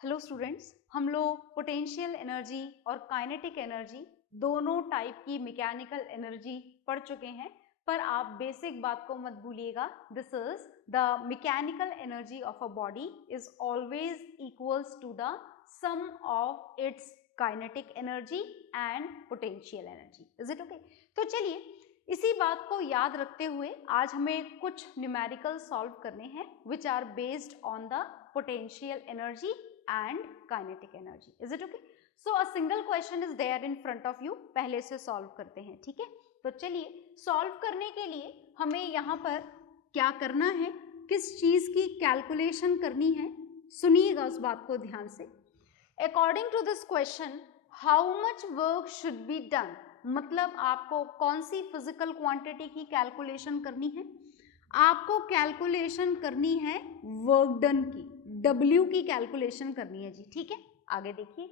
Hello students, हम लोग potential energy और काइनेटिक एनर्जी दोनों टाइप की मैकेनिकल एनर्जी पढ़ चुके हैं। पर आप बेसिक बात को मत भूलिएगा। This is the mechanical energy of a body is always equals to the sum of its kinetic energy and potential energy. Is it okay? तो चलिए इसी बात को याद रखते हुए आज हमें कुछ न्यूमेरिकल सॉल्व करने हैं which are based on the potential energy and kinetic energy. Is it okay? So a single question is there in front of you. पहले से solve करते हैं, ठीक है? तो चलिए solve करने के लिए हमें यहाँ पर क्या करना है, किस चीज की कैलकुलेशन करनी है, सुनिएगा उस बात को ध्यान से। According to this question, how much work should be done? मतलब आपको कौन सी फिजिकल क्वांटिटी की कैलकुलेशन करनी है? आपको कैलकुलेशन करनी है वर्क डन की, W की कैलकुलेशन करनी है जी, ठीक है? आगे देखिए,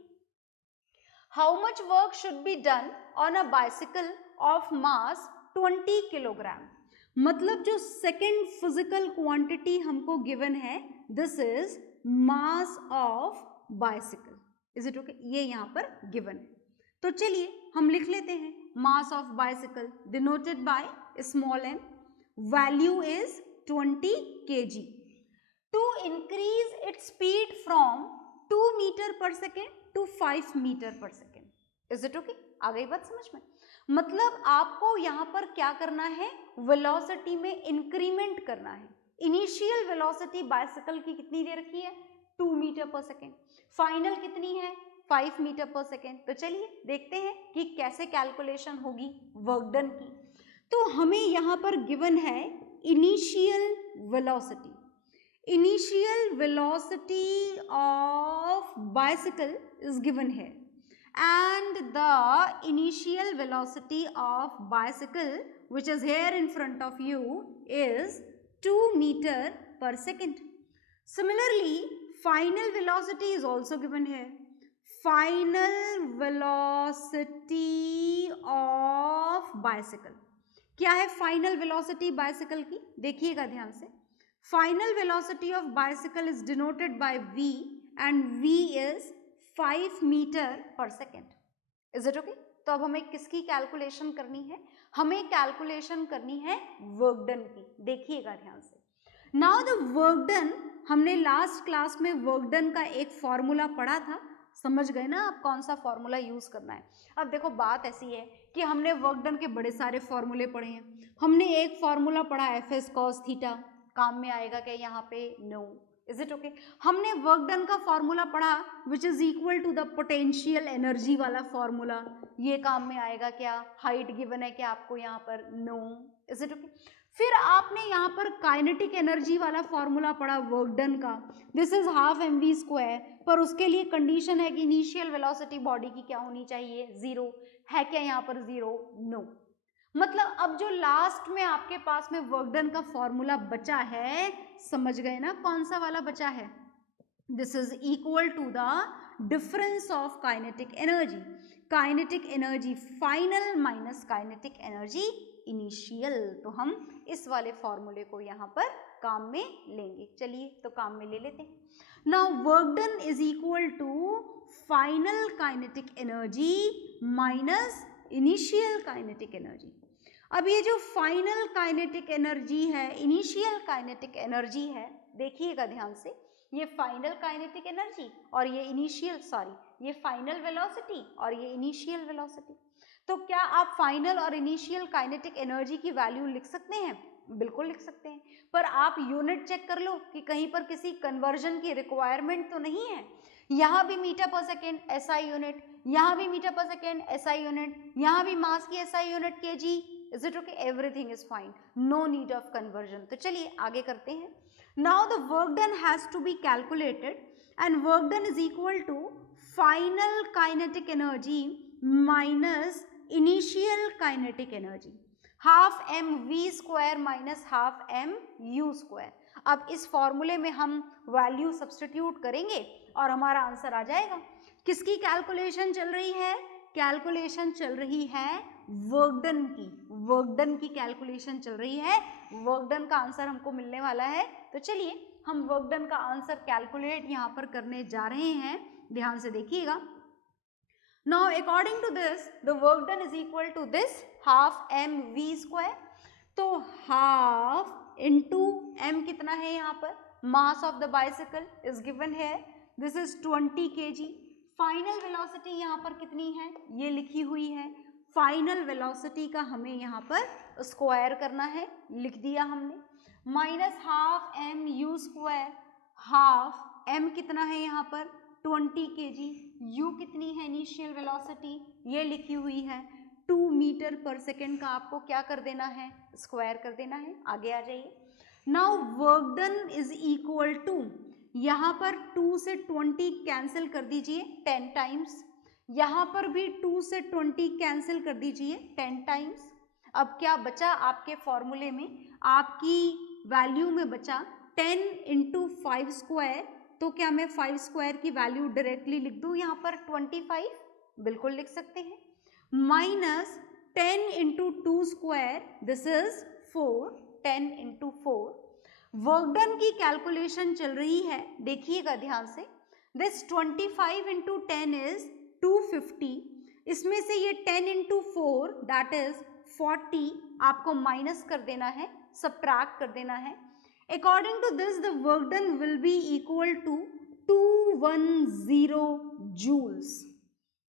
how much work should be done on a bicycle of mass 20 kilogram. मतलब जो सेकेंड फिजिकल क्वांटिटी हमको गिवन है, this is mass of bicycle. Is it okay? ये यहाँ पर गिवन है। तो चलिए हम लिख लेते हैं, mass of bicycle denoted by small m, value is 20 kg. To increase its speed from 2 meter per second to 5 meter per second. Is it okay? आ गई बात समझ में? मतलब आपको यहाँ पर क्या करना है, वेलोसिटी में इंक्रीमेंट करना है। इनिशियल वेलोसिटी बाइसिकल की कितनी दे रखी है? 2 मीटर पर सेकेंड। फाइनल कितनी है? 5 मीटर पर सेकेंड। तो चलिए देखते हैं कि कैसे कैलकुलेशन होगी वर्क डन की। तो हमें यहाँ पर गिवन है initial velocity. Initial velocity of bicycle is given है and the initial velocity of bicycle which is here in front of you is 2 meter per second. Similarly, final velocity is also given here. Final velocity of bicycle क्या है? Final velocity bicycle की, देखिएगा ध्यान से। Final velocity of bicycle is denoted by v and v is 5 metre per second. Is it okay? तो अब हमें किसकी कैलकुलेशन करनी है? हमें कैलकुलेशन करनी है वर्क डन की। देखिएगा ध्यान से। नाउ द वर्क डन, हमने लास्ट क्लास में वर्क डन का एक फॉर्मूला पढ़ा था, समझ गए ना आप कौन सा फॉर्मूला यूज करना है? अब देखो बात ऐसी है कि हमने वर्क डन के बड़े सारे फॉर्मूले पढ़े हैं। हमने एक फॉर्मूला पढ़ा एफ एस कॉस थीटा, काम में आएगा क्या यहाँ पे? नो। Is it okay? हमने वर्क डन का फॉर्मूला पढ़ा which is equal to the potential energy वाला फॉर्मूला, ये काम में आएगा क्या? हाइट गिवन है क्या आपको यहाँ पर? नो। Is it okay? फिर आपने यहाँ पर काइनेटिक एनर्जी वाला फॉर्मूला पढ़ा वर्क डन का, this is half mv square, पर उसके लिए कंडीशन है कि इनिशियल वेलोसिटी बॉडी की क्या होनी चाहिए? 0। है क्या यहाँ पर 0? नो। मतलब अब जो लास्ट में आपके पास में वर्क डन का फॉर्मूला बचा है, समझ गए ना कौन सा वाला बचा है? This is equal to the difference of kinetic energy. Kinetic energy final minus kinetic energy initial. तो हम इस वाले फॉर्मूले को यहाँ पर काम में लेंगे। चलिए तो काम में ले लेते हैं। Now work done is equal to final kinetic energy minus initial kinetic energy. अब ये जो फाइनल काइनेटिक एनर्जी है, इनिशियल काइनेटिक एनर्जी है, देखिएगा ध्यान से, ये फाइनल काइनेटिक एनर्जी और ये इनिशियल, सॉरी, ये फाइनल वेलोसिटी और ये इनिशियल वेलोसिटी। तो क्या आप फाइनल और इनिशियल काइनेटिक एनर्जी की वैल्यू लिख सकते हैं? बिल्कुल लिख सकते हैं, पर आप यूनिट चेक कर लो कि कहीं पर किसी कन्वर्जन की रिक्वायरमेंट तो नहीं है। यहाँ भी metre per second SI unit, यहाँ भी metre per second SI unit, यहाँ भी मास की SI unit kg। Is it okay? Everything is fine, no need of conversion. तो चलिए आगे करते हैं। Now the work done has to be calculated and work done is equal to final kinetic energy minus initial kinetic energy, half mv square minus half mu square. अब इस फॉर्मूले में हम वैल्यू सब्स्टिट्यूट करेंगे और हमारा आंसर आ जाएगा। किसकी कैलकुलेशन चल रही है? कैलकुलेशन चल रही है वर्क डन की। वर्क डन की कैलकुलेशन चल रही है, वर्क डन का आंसर हमको मिलने वाला है। तो चलिए हम वर्क डन का आंसर कैलकुलेट यहाँ पर करने जा रहे हैं, ध्यान से देखिएगा। Now according to this the work done is equal to this half mv square, तो half into m कितना है यहाँ पर, mass of the bicycle is given here, this is 20 kg। Final velocity यहाँ पर कितनी है ये लिखी हुई है, फाइनल वेलोसिटी का हमें यहाँ पर स्क्वायर करना है, लिख दिया हमने, minus half m u square, half m कितना है यहाँ पर 20 kg, u कितनी है इनिशियल वेलोसिटी ये लिखी हुई है 2 मीटर पर सेकेंड का आपको क्या कर देना है, स्क्वायर कर देना है। आगे आ जाइए। Now work done is equal to, यहाँ पर 2 से 20 कैंसिल कर दीजिए 10 टाइम्स, यहाँ पर भी 2 से 20 कैंसिल कर दीजिए 10 टाइम्स। अब क्या बचा आपके फॉर्मूले में, आपकी वैल्यू में बचा 10 इंटू 5 स्क्वायर, तो क्या मैं 5 स्क्वायर की वैल्यू डायरेक्टली लिख दूं यहाँ पर 25, बिल्कुल लिख सकते हैं, minus 10 into 2 square, this is 4, 10 into 4। Work done की कैलकुलेशन चल रही है, देखिएगा ध्यान से, दिस 25 इंटू 10 इज 250, इसमें से ये 10 इंटू 4 दैट इज 40 आपको माइनस कर देना है, सबट्रैक्ट कर देना है। According to this the work done will be equal to 210 joules।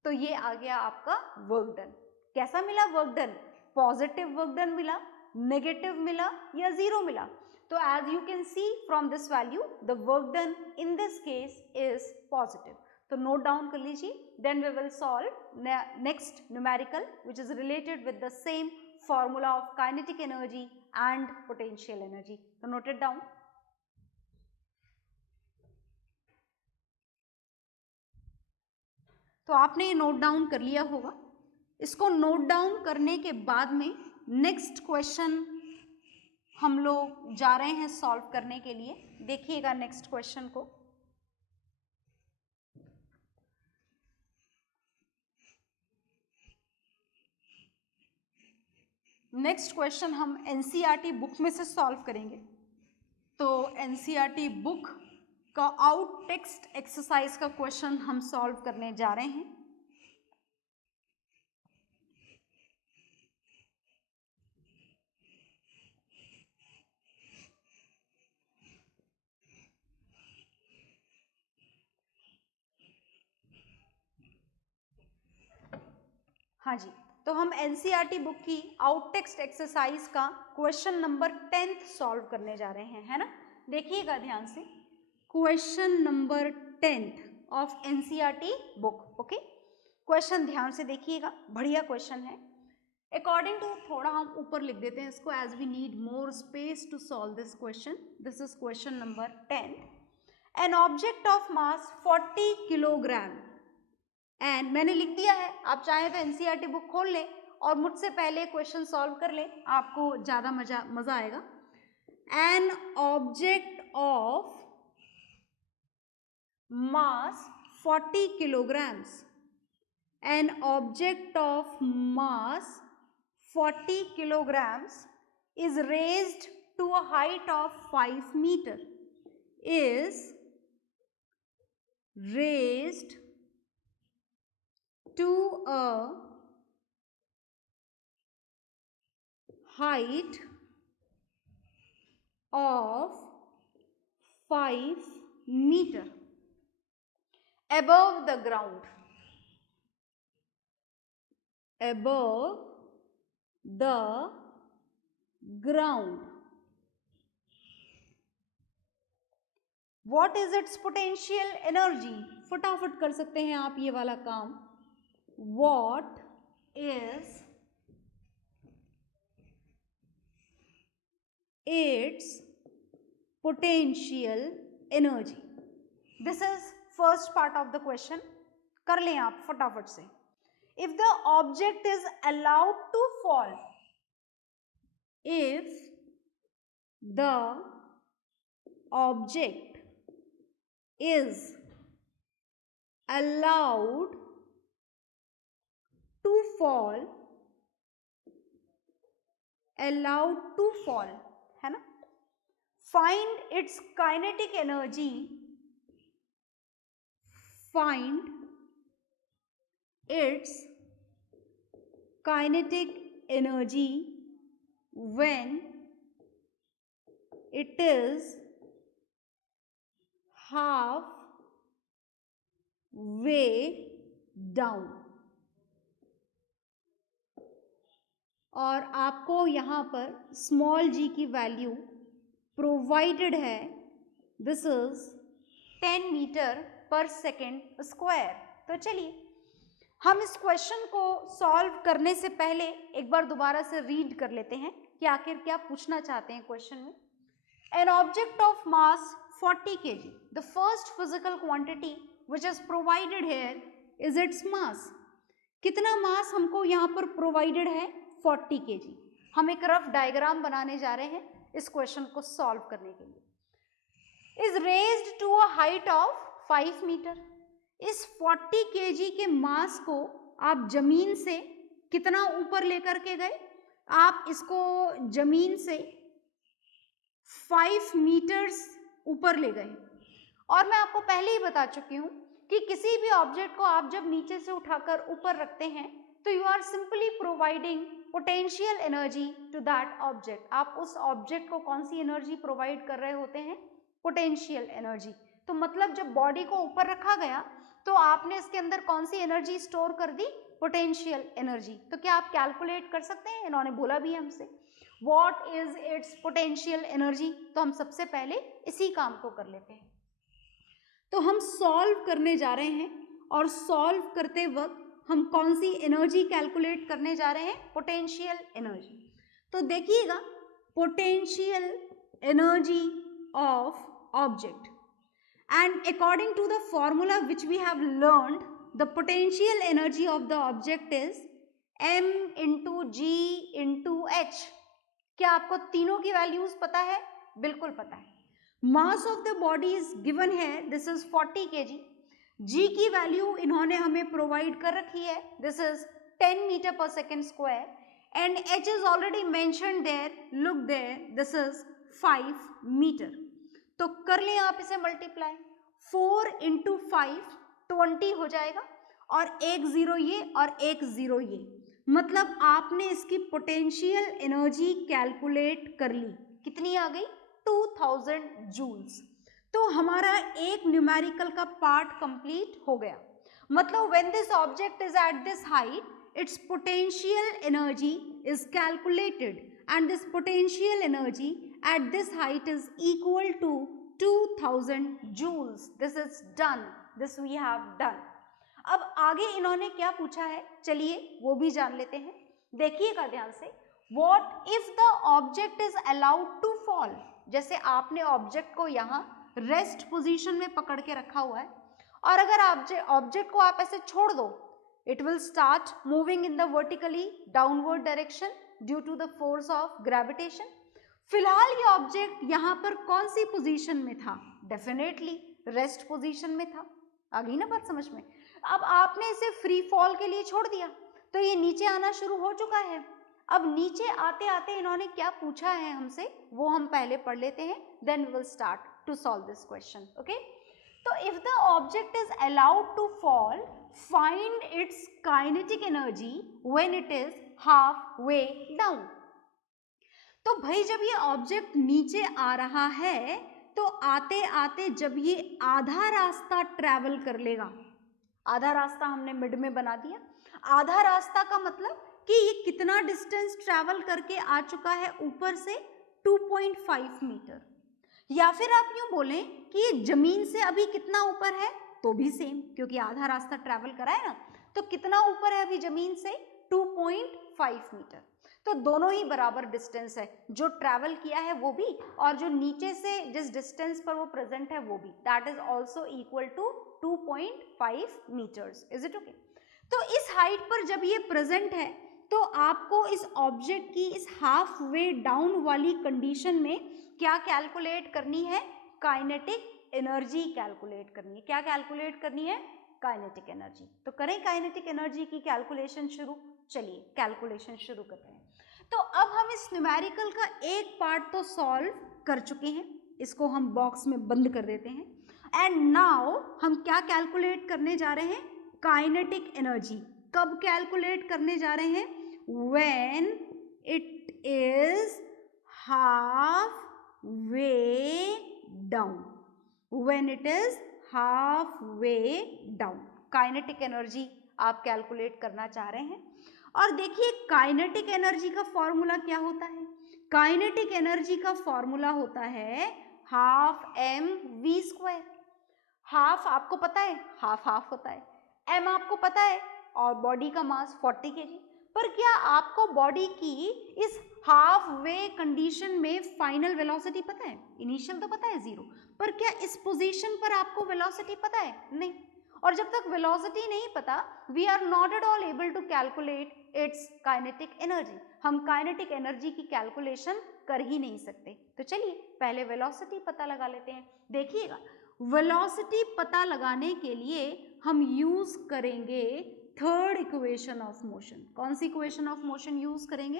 तो ये आ गया आपका वर्क डन। कैसा मिला work done, positive work done मिला, नेगेटिव मिला या जीरो मिला। तो as you can see from this value the work done in this case is positive. तो नोट डाउन कर लीजिए, then we will solve next numerical which is related with the same formula of kinetic energy and potential energy। तो note it down। तो आपने ये note down कर लिया होगा। इसको नोट डाउन करने के बाद में नेक्स्ट क्वेश्चन हम लोग जा रहे हैं सॉल्व करने के लिए। देखिएगा नेक्स्ट क्वेश्चन को। नेक्स्ट क्वेश्चन हम एनसीईआरटी बुक में से सॉल्व करेंगे। तो एनसीईआरटी बुक का आउट टेक्स्ट एक्सरसाइज का क्वेश्चन हम सॉल्व करने जा रहे हैं। हाँ जी, तो हम एनसीईआरटी बुक की आउट टेक्स्ट एक्सरसाइज का क्वेश्चन नंबर 10 सॉल्व करने जा रहे हैं, है ना। देखिएगा ध्यान से, question number 10 of NCERT book. Okay, question ध्यान से देखिएगा, बढ़िया क्वेश्चन है। अकॉर्डिंग टू, थोड़ा हम ऊपर लिख देते हैं इसको as we need more space to solve this question. This is question number 10। An object of mass 40 kilogram and, मैंने लिख दिया है, आप चाहे तो एनसीईआरटी बुक खोल लें और मुझसे पहले क्वेश्चन सॉल्व कर लें, आपको ज़्यादा मजा आएगा। N object of mass 40 kilograms, an object of mass 40 kilograms is raised to a height of 5 meter, is raised to a height of 5 meter above the ground, above the ground. What is its potential energy? फटाफट कर सकते हैं आप ये वाला काम। What is its potential energy? This is first part of the question. कर लें आप फटाफट से। If the object is allowed to fall, if the object is allowed to fall, है ना, find its kinetic energy, find its kinetic energy when it is half way down। और आपको यहाँ पर स्मॉल g की वैल्यू प्रोवाइडेड है, this is 10 metre per second square. तो चलिए हम इस क्वेश्चन को सॉल्व करने से पहले एक बार दोबारा से रीड कर लेते हैं कि आखिर क्या पूछना चाहते हैं क्वेश्चन में। N object of mass 40 kg, the first physical quantity which is provided here is its mass. कितना मास हमको यहाँ पर प्रोवाइडेड है? 40 kg। हम एक रफ डायग्राम बनाने जा रहे हैं इस क्वेश्चन को सॉल्व करने के लिए। Is raised to a height of 5 metre. इस 40 kg के मास को आप जमीन से कितना ऊपर लेकर के गए? आप इसको जमीन से 5 मीटर्स ऊपर ले गए। और मैं आपको पहले ही बता चुकी हूँ कि किसी भी ऑब्जेक्ट को आप जब नीचे से उठाकर ऊपर रखते हैं तो you are simply providing potential energy to that object. आप उस ऑब्जेक्ट को कौन सी एनर्जी प्रोवाइड कर रहे होते हैं? Potential energy. तो मतलब जब बॉडी को ऊपर रखा गया तो आपने इसके अंदर कौन सी एनर्जी स्टोर कर दी? Potential energy. तो क्या आप कैलकुलेट कर सकते हैं? इन्होंने बोला भी हमसे what is it's potential energy. तो हम सबसे पहले इसी काम को कर लेते हैं। तो हम सॉल्व करने जा रहे हैं और सॉल्व करते वक्त हम कौन सी एनर्जी कैलकुलेट करने जा रहे हैं? Potential energy. तो देखिएगा, potential energy of object, and according to the formula which we have learned, the potential energy of the object is m into g into h। क्या आपको तीनों की वैल्यूज पता है? बिल्कुल पता है। Mass of the body is given है, दिस इज 40 kg। g की वैल्यू इन्होंने हमें प्रोवाइड कर रखी है, this is 10 metre per second square, and h is already mentioned there, look there, this is 5 metre. तो कर लें आप इसे मल्टीप्लाई, 4 इंटू 5 20 हो जाएगा, और एक जीरो ये और एक जीरो ये, मतलब आपने इसकी पोटेंशियल एनर्जी कैलकुलेट कर ली। कितनी आ गई? 2000 जूल्स। तो हमारा एक न्यूमेरिकल का पार्ट कंप्लीट हो गया। मतलब when this object is at this height, its potential energy is calculated, and this potential energy at this height is equal to 2000 joules. This is done, this we have done. अब आगे इन्होंने क्या पूछा है, चलिए वो भी जान लेते हैं। देखिएगा ध्यान से, what if the object is allowed to fall। जैसे आपने ऑब्जेक्ट को यहाँ रेस्ट पोजीशन में पकड़ के रखा हुआ है, और अगर ऑब्जेक्ट को आप ऐसे छोड़ दो, it will start moving in the vertically downward direction due to the force of gravitation। फिलहाल ये ऑब्जेक्ट यहाँ पर कौन सी पोजीशन में था? डेफिनेटली रेस्ट पोजीशन में था। आ गई ना बात समझ में? अब आपने इसे फ्री फॉल के लिए छोड़ दिया तो ये नीचे आना शुरू हो चुका है। अब नीचे आते आते इन्होंने क्या पूछा है हमसे, वो हम पहले पढ़ लेते हैं, then we will start to solve this question. Okay, तो if the object is allowed to fall, find its kinetic energy when it is halfway down। तो भाई जब ये ऑब्जेक्ट नीचे आ रहा है तो आते आते जब ये आधा रास्ता ट्रैवल कर लेगा, आधा रास्ता हमने मिड में बना दिया। आधा रास्ता का मतलब कि ये कितना डिस्टेंस ट्रैवल करके आ चुका है ऊपर से? 2.5 मीटर। या फिर आप यूं बोलें कि ये जमीन से अभी कितना ऊपर है, तो भी सेम, क्योंकि आधा रास्ता ट्रैवल करा है ना। तो कितना ऊपर है अभी जमीन से? 2.5 मीटर। तो दोनों ही बराबर डिस्टेंस है, जो ट्रैवल किया है वो भी, और जो नीचे से जिस डिस्टेंस पर वो प्रेजेंट है वो भी, that is also equal to 2.5 metres. Is it okay? तो इस हाइट पर जब ये प्रेजेंट है तो आपको इस ऑब्जेक्ट की इस हाफ वे डाउन वाली कंडीशन में क्या कैलकुलेट करनी है? काइनेटिक एनर्जी कैलकुलेट करनी है। क्या कैलकुलेट करनी है? Kinetic energy. तो करें काइनेटिक एनर्जी की कैलकुलेशन शुरू। चलिए कैलकुलेशन शुरू करते हैं। तो अब हम इस न्यूमेरिकल का एक पार्ट तो सॉल्व कर चुके हैं, इसको हम बॉक्स में बंद कर देते हैं। एंड नाउ हम क्या कैलकुलेट करने जा रहे हैं? Kinetic energy. कब कैलकुलेट करने जा रहे हैं? When it is half way down. When it is half way down, kinetic energy आप कैलकुलेट करना चाह रहे हैं। और देखिए काइनेटिक एनर्जी का फॉर्मूला क्या होता है? काइनेटिक एनर्जी का फॉर्मूला होता है half m v square. Half आपको पता है, हाफ हाफ होता है, एम आपको पता है, और बॉडी का मास 40 kg। पर क्या आपको बॉडी की इस हाफ वे कंडीशन में फाइनल वेलोसिटी पता है? इनिशियल तो पता है 0, पर क्या इस पोजीशन पर आपको वेलोसिटी पता है? नहीं। और जब तक वेलोसिटी नहीं पता, we are not at all able to calculate its kinetic energy. हम काइनेटिक एनर्जी की कैलकुलेशन कर ही नहीं सकते। तो चलिए पहले वेलोसिटी पता लगा लेते हैं। देखिएगा, वेलोसिटी पता लगाने के लिए हम यूज करेंगे थर्ड इक्वेशन ऑफ मोशन। कौन सी इक्वेशन ऑफ मोशन यूज करेंगे?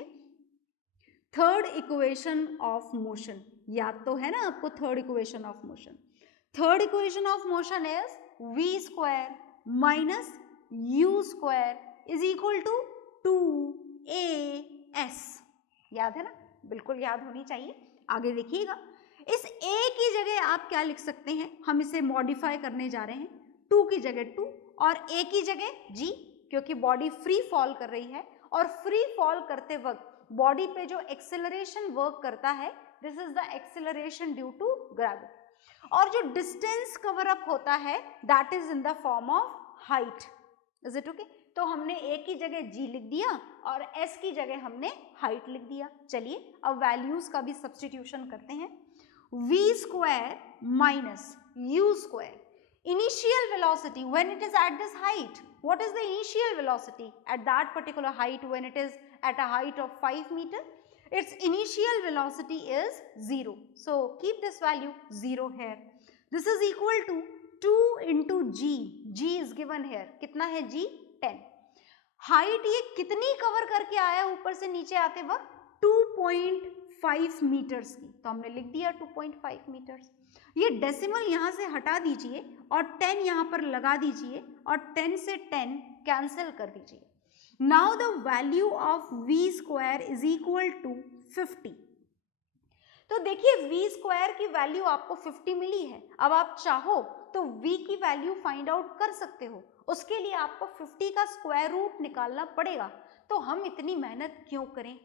Third equation of motion. याद तो है ना आपको third equation of motion? Third equation of motion is v square minus u square is equal to 2as। याद है ना? बिल्कुल याद होनी चाहिए। आगे देखिएगा, इस a की जगह आप क्या लिख सकते हैं? हम इसे मॉडिफाई करने जा रहे हैं। 2 की जगह 2 और a की जगह g, क्योंकि बॉडी फ्री फॉल कर रही है और फ्री फॉल करते वक्त बॉडी पे जो एक्सेलरेशन वर्क करता है, this is the acceleration due to gravity. और जो डिस्टेंस कवर अप होता है that is in the form of height. Is it okay? तो हमने a की जगह g लिख दिया और s की जगह हमने हाइट लिख दिया। चलिए अब वैल्यूज का भी सब्स्टिट्यूशन करते हैं। v square minus u square, initial velocity when it is at this height. What is the initial velocity at that particular height when it is at a height of 5 meter? Its initial velocity is 0. So keep this value 0 here. This is equal to 2 into g. g is given here. कितना है g? 10. Height ये कितनी cover करके आया ऊपर से नीचे आते वक्त? 2.5 मीटर्स की। तो हमने लिख दिया 2.5 मीटर्स। ये डेसिमल यहाँ से हटा दीजिए और 10 यहाँ पर लगा दीजिए और 10 से 10 कैंसिल कर दीजिए। Now the value of v square is equal to 50। तो देखिए v स्क्वायर की वैल्यू आपको 50 मिली है। अब आप चाहो तो v की वैल्यू फाइंड आउट कर सकते हो। उसके लिए आपको 50 का स्क्वायर रूट निकालना पड़ेगा। तो हम इतनी मेहनत क्यों करें?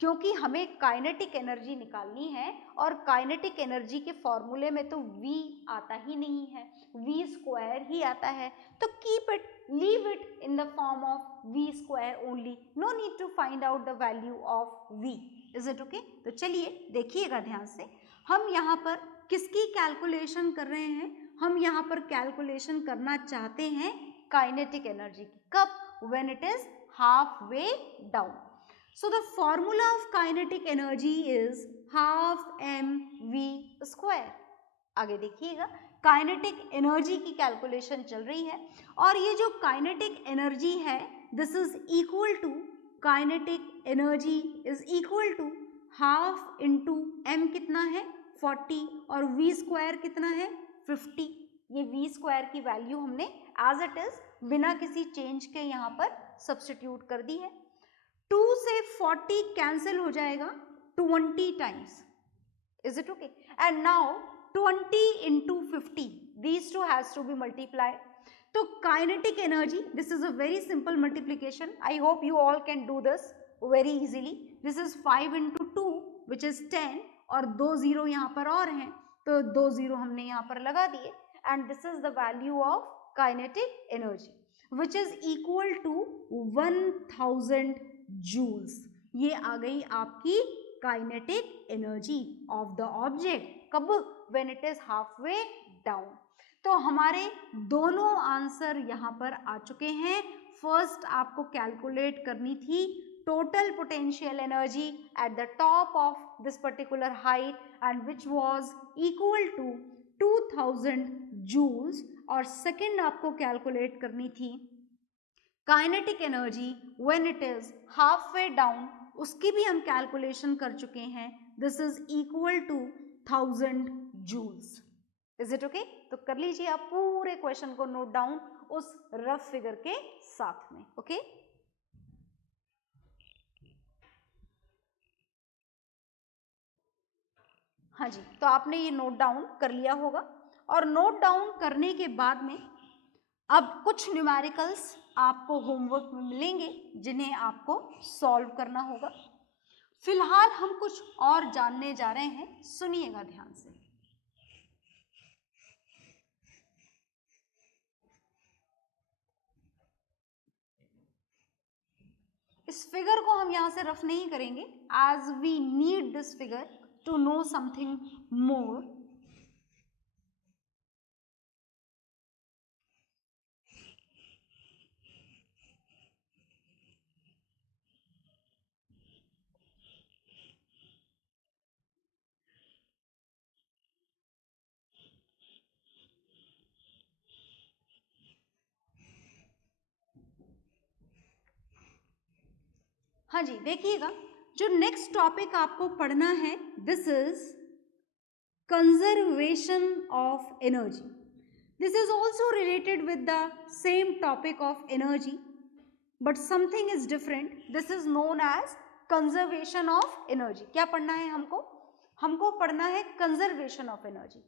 क्योंकि हमें काइनेटिक एनर्जी निकालनी है और काइनेटिक एनर्जी के फॉर्मूले में तो v आता ही नहीं है, v स्क्वायर ही आता है। तो keep it, leave it in the form of v square only. No need to find out the value of v। Is it okay? तो चलिए देखिएगा ध्यान से, हम यहाँ पर किसकी कैलकुलेशन कर रहे हैं? हम यहाँ पर कैलकुलेशन करना चाहते हैं काइनेटिक एनर्जी की। कब? When it is half way down. So the formula of kinetic energy is half mv square. आगे देखिएगा, काइनेटिक एनर्जी की कैलकुलेशन चल रही है और ये जो काइनेटिक एनर्जी है this is equal to, kinetic energy is equal to half into m कितना है? 40 और v स्क्वायर कितना है? 50। ये v स्क्वायर की वैल्यू हमने एज इट इज बिना किसी चेंज के यहाँ पर सब्स्टिट्यूट कर दी है। 2 से 40 कैंसिल हो जाएगा 20 times. Is it okay? And now 20 into 50, these two has to be multiplied. तो kinetic energy, this is a very simple multiplication. I hope you all can do this very easily. This is 5 into 2 which is 10 और 2 0 यहाँ पर और हैं, तो 2 0 हमने यहाँ पर लगा दिए and this is the value of kinetic energy which is equal to 1000 joules. ये आ गई आपकी kinetic energy of the object. कब? When it is half way down. तो हमारे दोनों आंसर यहाँ पर आ चुके हैं। फर्स्ट आपको कैलकुलेट करनी थी total potential energy at the top of this particular height and which was equal to 2000 joules, और सेकंड आपको कैलकुलेट करनी थी kinetic energy when it is half way down. उसकी भी हम कैलकुलेशन कर चुके हैं। This is equal to 1000 joules. Is it okay? तो कर लीजिए आप पूरे क्वेश्चन को नोट डाउन उस रफ फिगर के साथ में। ओके हाँ जी, तो आपने ये नोट डाउन कर लिया होगा और नोट डाउन करने के बाद में अब कुछ न्यूमेरिकल्स आपको होमवर्क में मिलेंगे जिन्हें आपको सॉल्व करना होगा। फिलहाल हम कुछ और जानने जा रहे हैं, सुनिएगा ध्यान से। इस फिगर को हम यहां से रफ नहीं करेंगे, as we need this figure to know something more. हाँ जी, देखिएगा जो नेक्स्ट टॉपिक आपको पढ़ना है, this is conservation of energy. This is also related with the same topic of energy, but something is different. This is known as conservation of energy. क्या पढ़ना है हमको? हमको पढ़ना है conservation of energy.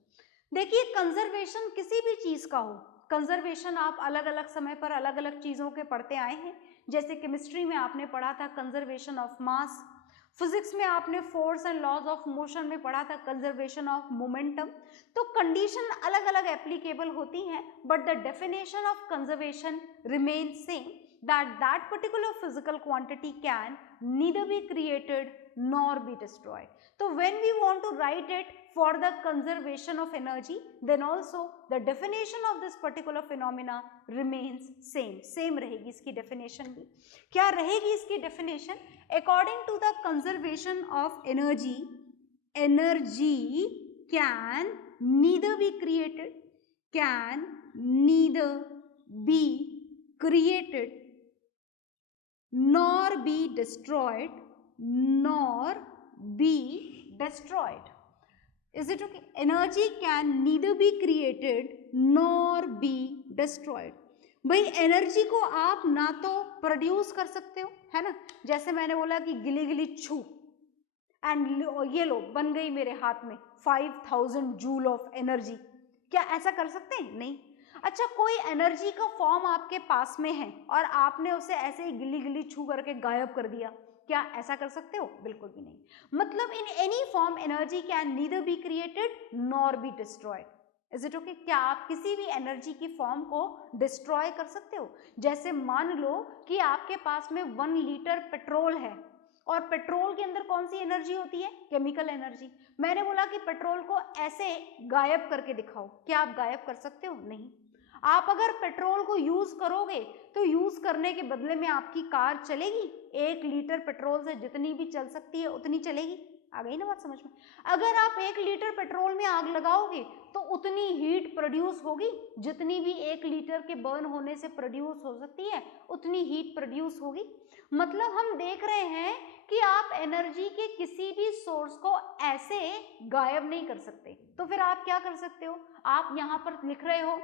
देखिए कंजर्वेशन किसी भी चीज का हो, कंजर्वेशन आप अलग अलग समय पर अलग अलग चीजों के पढ़ते आए हैं। जैसे केमिस्ट्री में आपने पढ़ा था कंजर्वेशन ऑफ मास, फिजिक्स में आपने force and laws of motion में पढ़ा था कंजर्वेशन ऑफ मोमेंटम। तो कंडीशन अलग अलग एप्लीकेबल होती हैं, but the definition of conservation remain same, that particular physical quantity can neither be created nor be destroyed. So when we want to write it for the conservation of energy, then also the definition of this particular phenomena remains same रहेगी इसकी definition भी। क्या रहेगी इसकी definition? According to the conservation of energy, energy can neither be created, can neither be created nor be destroyed, nor be destroyed. Is it okay? Energy can neither be created nor be destroyed. भाई energy को आप ना तो produce कर सकते हो, है ना, जैसे मैंने बोला कि गिली गिली छू एंड ये लो बन गई मेरे हाथ में 5000 जूल ऑफ एनर्जी, क्या ऐसा कर सकते हैं? नहीं। अच्छा, कोई एनर्जी का फॉर्म आपके पास में है और आपने उसे ऐसे ही गिली गिली छू करके गायब कर दिया, क्या ऐसा कर सकते हो? बिल्कुल भी नहीं। मतलब in any form energy can neither be created nor be destroyed. Is it okay? क्या आप किसी भी एनर्जी की फॉर्म को डिस्ट्रॉय कर सकते हो? जैसे मान लो कि आपके पास में 1 लीटर पेट्रोल है और पेट्रोल के अंदर कौन सी एनर्जी होती है? Chemical energy. मैंने बोला कि पेट्रोल को ऐसे गायब करके दिखाओ, क्या आप गायब कर सकते हो? नहीं। आप अगर पेट्रोल को यूज करोगे तो यूज करने के बदले में आपकी कार चलेगी? 1 लीटर पेट्रोल से जितनी भी चल सकती है उतनी चलेगी। आ गई ना बात समझ में? अगर आप 1 लीटर पेट्रोल में आग लगाओगे तो उतनी हीट प्रोड्यूस होगी, जितनी भी 1 लीटर के बर्न होने से प्रोड्यूस हो सकती है उतनी हीट प्रोड्यूस होगी। मतलब हम देख रहे हैं कि आप एनर्जी के किसी भी सोर्स को ऐसे गायब नहीं कर सकते। तो फिर आप क्या कर सकते हो? आप यहाँ पर लिख रहे हो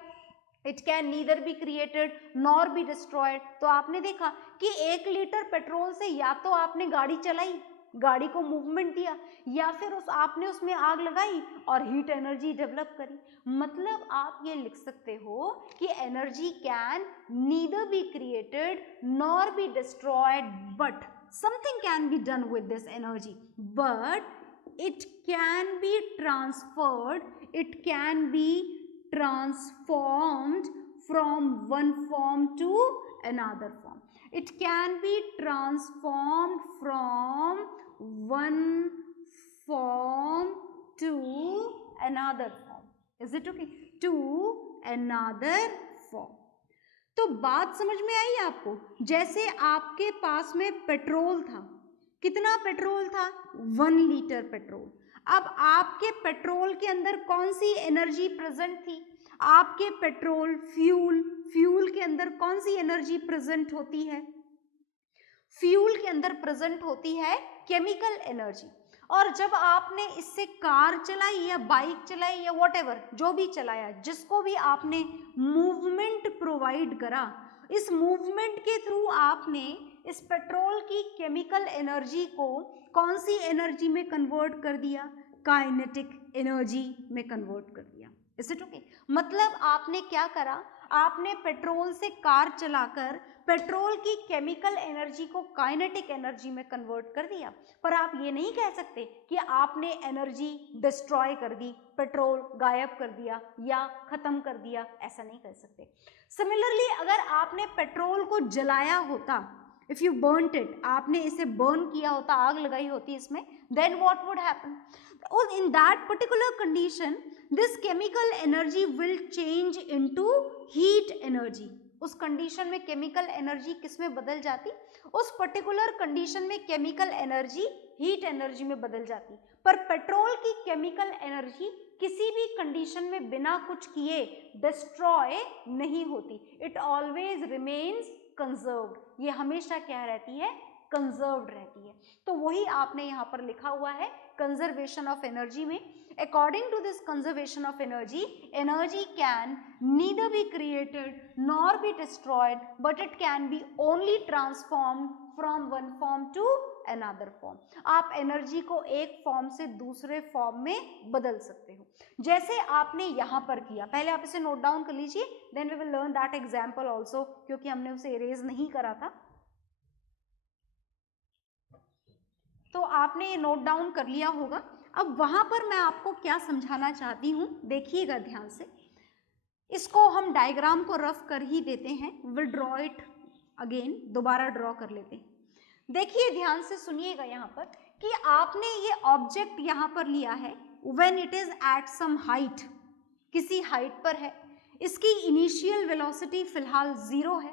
it can neither be created nor be destroyed. तो आपने देखा कि 1 लीटर पेट्रोल से या तो आपने गाड़ी चलाई, गाड़ी को मूवमेंट दिया, या फिर आपने उसमें आग लगाई और हीट एनर्जी डेवलप करी। मतलब आप ये लिख सकते हो कि energy can neither be created nor be destroyed, but something can be done with this energy, but it can be transferred, it can be transformed from one form to another form. It can be transformed from one form to another form. Is it okay? To another form. तो बात समझ में आई आपको? जैसे आपके पास में petrol था, कितना पेट्रोल था? 1 लीटर पेट्रोल। अब आपके पेट्रोल के अंदर कौन सी एनर्जी प्रेजेंट थी? आपके पेट्रोल फ्यूल के अंदर कौन सी एनर्जी प्रेजेंट होती है? फ्यूल के अंदर प्रेजेंट होती है केमिकल एनर्जी। और जब आपने इससे कार चलाई या बाइक चलाई या व्हाटएवर जो भी चलाया, जिसको भी आपने मूवमेंट प्रोवाइड करा, इस मूवमेंट के थ्रू आपने इस पेट्रोल की केमिकल एनर्जी को कौन सी एनर्जी में कन्वर्ट कर दिया? काइनेटिक एनर्जी में कन्वर्ट कर दिया। Is it okay? मतलब आपने क्या करा, आपने पेट्रोल से कार चलाकर पेट्रोल की केमिकल एनर्जी को काइनेटिक एनर्जी में कन्वर्ट कर दिया। पर आप ये नहीं कह सकते कि आपने एनर्जी डिस्ट्रॉय कर दी, पेट्रोल गायब कर दिया या खत्म कर दिया, ऐसा नहीं कर सकते। सिमिलरली अगर आपने पेट्रोल को जलाया होता, इफ यू बर्नट इट, आपने इसे बर्न किया होता, आग लगाई होती इसमें, then what would happen? In that particular condition this chemical energy will change into heat energy. उस कंडीशन में केमिकल एनर्जी किस में बदल जाती? उस पर्टिकुलर कंडीशन में केमिकल एनर्जी हीट एनर्जी में बदल जाती। पर पेट्रोल की केमिकल एनर्जी किसी भी कंडीशन में बिना कुछ किए डिस्ट्रॉय नहीं होती, इट ऑलवेज रिमेन्स कंजर्व्ड। ये हमेशा क्या रहती है? कंजर्व्ड रहती है। तो वही आपने यहाँ पर लिखा हुआ है कंजर्वेशन ऑफ एनर्जी में। According to this conservation of energy, energy can neither be created nor be destroyed, but it can be only transformed from one form to another form. आप एनर्जी को एक फॉर्म से दूसरे form में बदल सकते हो, जैसे आपने यहाँ पर किया। पहले आप इसे नोट डाउन कर लीजिए, then we will learn that example also, क्योंकि हमने उसे इरेज नहीं करा था। तो आपने ये नोट डाउन कर लिया होगा। अब वहां पर मैं आपको क्या समझाना चाहती हूँ, देखिएगा ध्यान से। इसको हम डायग्राम को रफ कर ही देते हैं, विल ड्रॉ इट अगेन, दोबारा ड्रॉ कर लेते हैं। देखिए ध्यान से सुनिएगा यहाँ पर कि आपने ये ऑब्जेक्ट यहाँ पर लिया है, when it is at some height, किसी हाइट पर है, इसकी इनिशियल वेलोसिटी फिलहाल 0 है।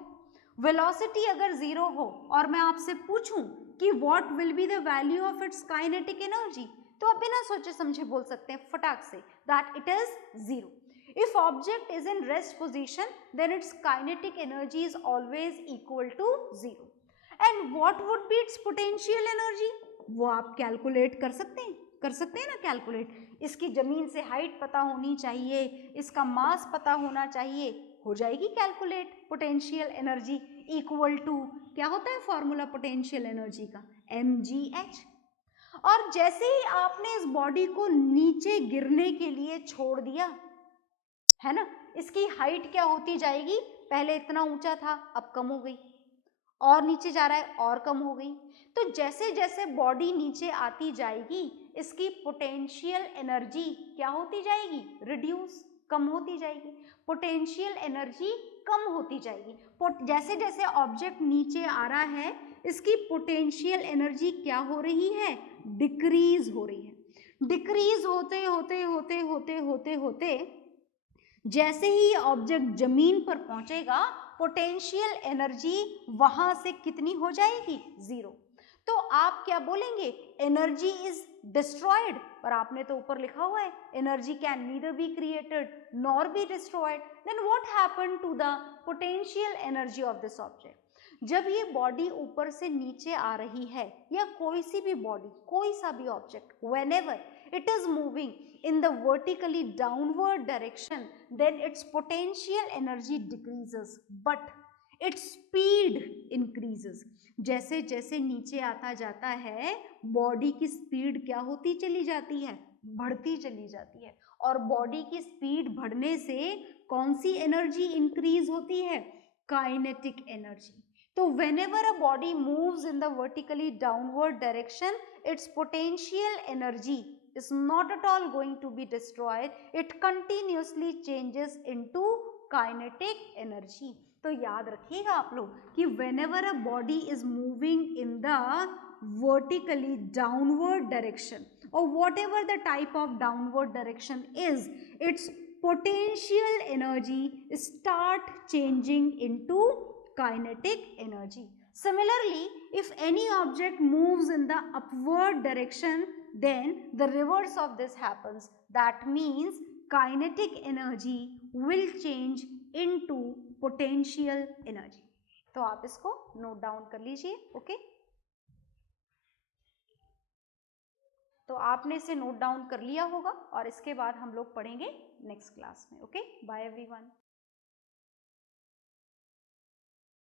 वेलोसिटी अगर 0 हो और मैं आपसे पूछूं कि what will be the value of its kinetic energy, तो आप बिना सोचे समझे बोल सकते हैं फटाक say that it is 0. If object is in rest position, then its kinetic energy is always equal to 0. And what would be its potential energy? वो आप कैलकुलेट कर सकते हैं ना कैलकुलेट। इसकी जमीन से हाइट पता होनी चाहिए, इसका मास पता होना चाहिए, हो जाएगी calculate. Potential energy equal to क्या होता है फॉर्मूला पोटेंशियल एनर्जी का? mgh। और जैसे ही आपने इस बॉडी को नीचे गिरने के लिए छोड़ दिया है ना, इसकी हाइट क्या होती जाएगी? पहले इतना ऊंचा था, अब कम हो गई, और नीचे जा रहा है और कम हो गई। तो जैसे जैसे बॉडी नीचे आती जाएगी, इसकी पोटेंशियल एनर्जी क्या होती जाएगी? रिड्यूस, कम होती जाएगी। पोटेंशियल एनर्जी कम होती जाएगी। जैसे जैसे ऑब्जेक्ट नीचे आ रहा है, इसकी पोटेंशियल एनर्जी क्या हो रही है? डिक्रीज हो रही है। डिक्रीज होते होते होते होते होते होते जैसे ही ऑब्जेक्ट जमीन पर पहुंचेगा, पोटेंशियल एनर्जी वहां से कितनी हो जाएगी? 0। तो आप क्या बोलेंगे? Energy is destroyed. पर आपने तो ऊपर लिखा हुआ है energy can neither be created nor be destroyed. Then what happened to the potential energy of this object? जब ये बॉडी ऊपर से नीचे आ रही है, या कोई सी भी बॉडी, कोई सा भी object, whenever it is moving in the vertically downward direction, then its potential energy decreases but its speed increases. जैसे जैसे नीचे आता जाता है, बॉडी की स्पीड क्या होती चली जाती है? बढ़ती चली जाती है। और बॉडी की स्पीड बढ़ने से कौन सी एनर्जी इंक्रीज होती है? Kinetic energy. तो whenever a body moves in the vertically downward direction, its potential energy is not at all going to be destroyed. It continuously changes into kinetic energy. तो याद रखिएगा आप लोग कि whenever a body is moving in the vertically downward direction, or whatever the type of downward direction is, its potential energy start changing into kinetic energy. Similarly, if any object moves in the upward direction, then the reverse of this happens. That means kinetic energy will change into potential energy. तो आप इसको note down कर लीजिए, okay? तो आपने इसे note down कर लिया होगा और इसके बाद हम लोग पढ़ेंगे नेक्स्ट क्लास में। Okay, bye everyone.